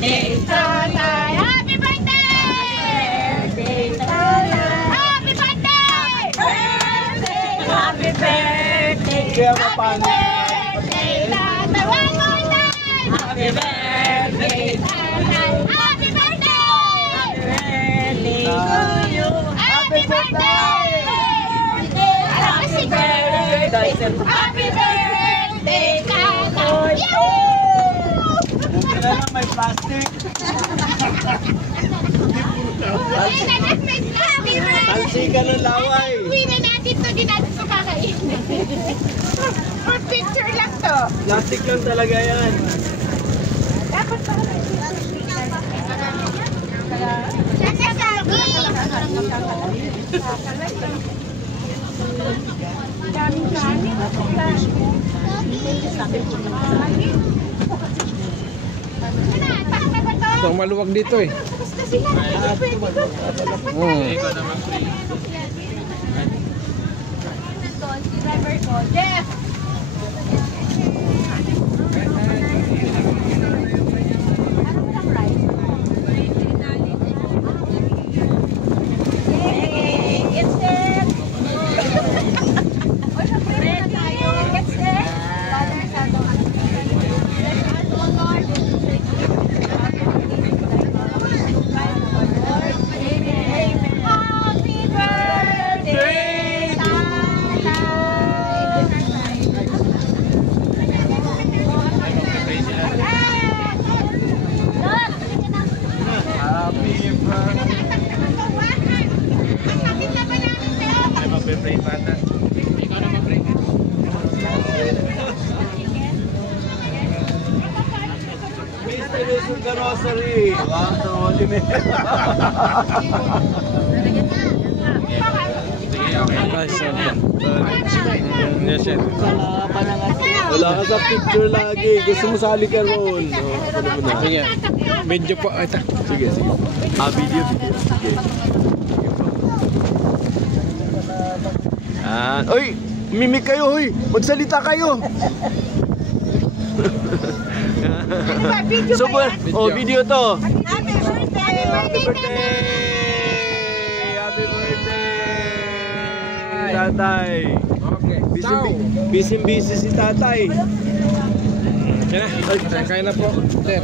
birthday, Tatay! Happy birthday! Happy birthday! Happy birthday! Happy birthday, Tatay! One more time! Happy birthday, Tatay! Happy birthday! Happy birthday to you! Happy birthday! Happy birthday! Happy birthday, Tatay! Buti na lang may plastic. Talsi ka ng laway. Uwi na natin to, di natin ito kakainin. For picture lang to. Plastic lang talaga yan. Dapat pa rin. So maluwag dito eh. Jeff! The rosary. Wow, wala ka sa picture lagi. Gusto mo sali ka roon. Sige. Medyo po. Sige, sige. Video. Sige. Oy! Mimik kayo, hoy! Magsalita kayo! Super! Oh, video to! Happy birthday! Happy birthday! Happy birthday! Tatay! Busy si tatay! Kaya na po. Sir.